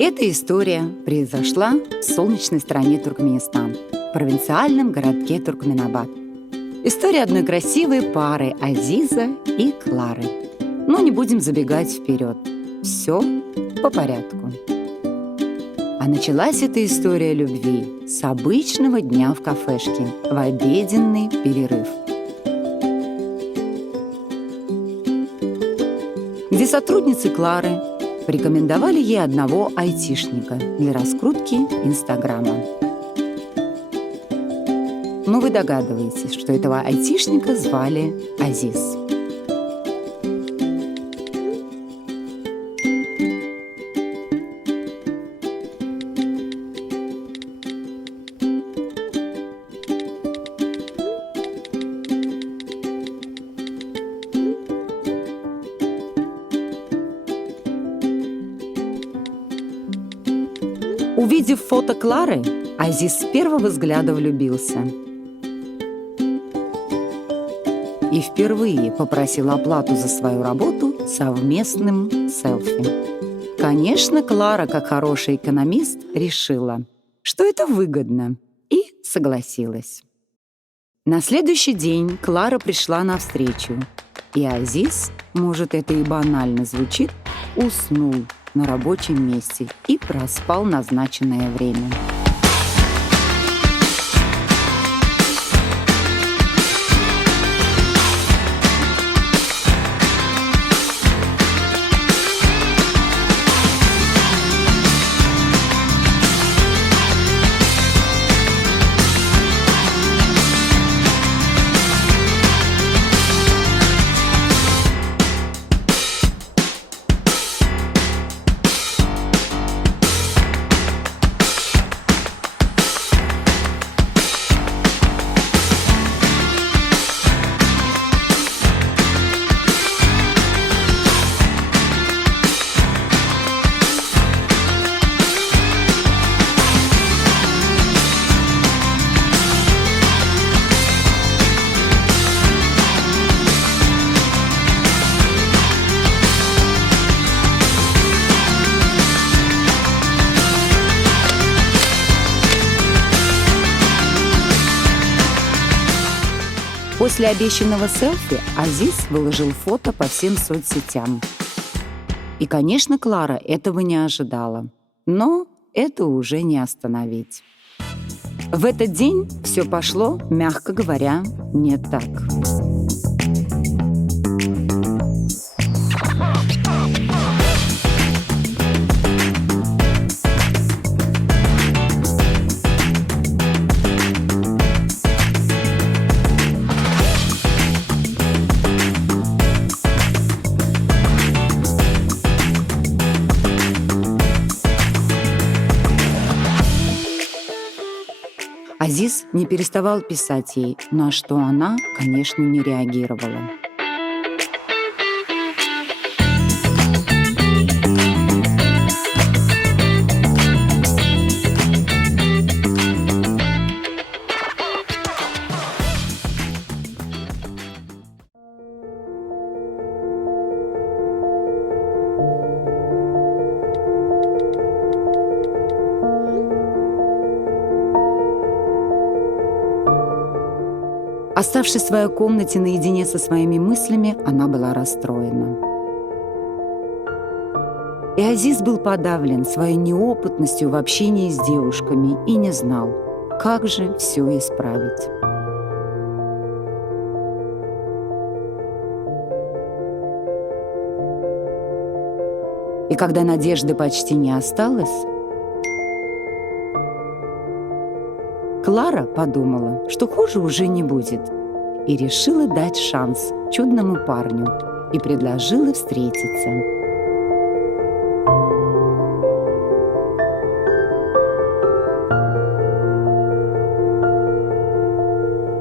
Эта история произошла в солнечной стране Туркменистан, в провинциальном городке Туркменабад. История одной красивой пары Азиза и Клары. Но не будем забегать вперед. Все по порядку. А началась эта история любви с обычного дня в кафешке в обеденный перерыв, где сотрудницы Клары порекомендовали ей одного айтишника для раскрутки Инстаграма. Но вы догадываетесь, что этого айтишника звали Азиз. Увидев фото Клары, Азиз с первого взгляда влюбился и впервые попросил оплату за свою работу совместным селфи. Конечно, Клара, как хороший экономист, решила, что это выгодно, и согласилась. На следующий день Клара пришла навстречу, и Азиз, может, это и банально звучит, уснул на рабочем месте и проспал назначенное время. После обещанного селфи Азиз выложил фото по всем соцсетям. И, конечно, Клара этого не ожидала. Но это уже не остановить. В этот день все пошло, мягко говоря, не так. Азиз не переставал писать ей, на что она, конечно, не реагировала. Оставшись в своей комнате наедине со своими мыслями, она была расстроена. И Азиз был подавлен своей неопытностью в общении с девушками и не знал, как же все исправить. И когда надежды почти не осталось, Клара подумала, что хуже уже не будет, и решила дать шанс чудному парню и предложила встретиться.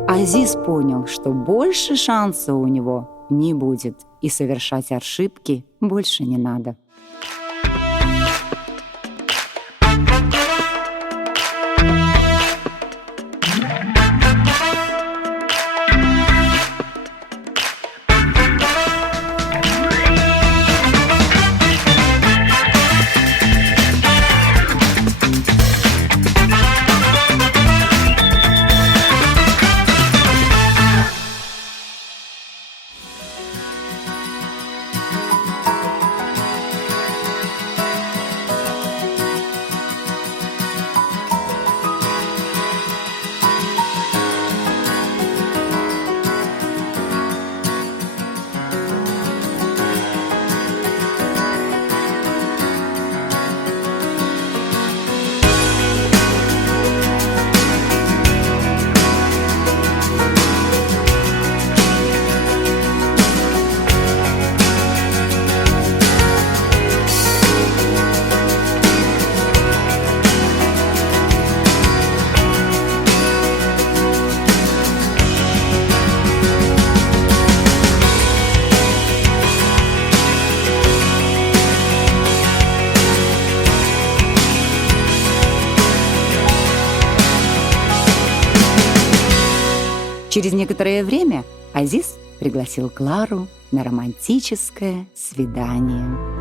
Азиз понял, что больше шанса у него не будет, и совершать ошибки больше не надо. Через некоторое время Азиз пригласил Клару на романтическое свидание.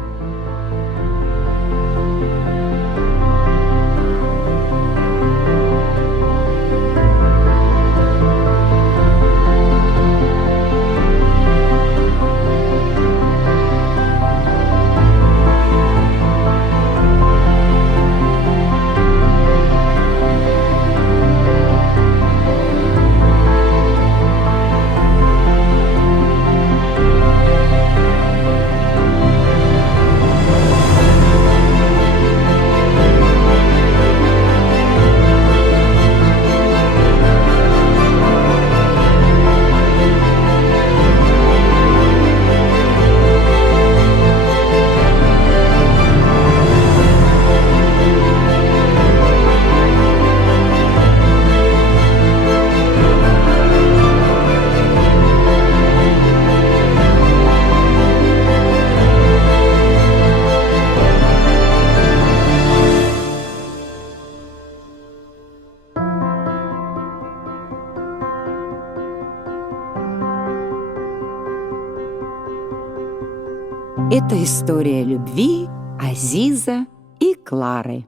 Это история любви Азиза и Клары.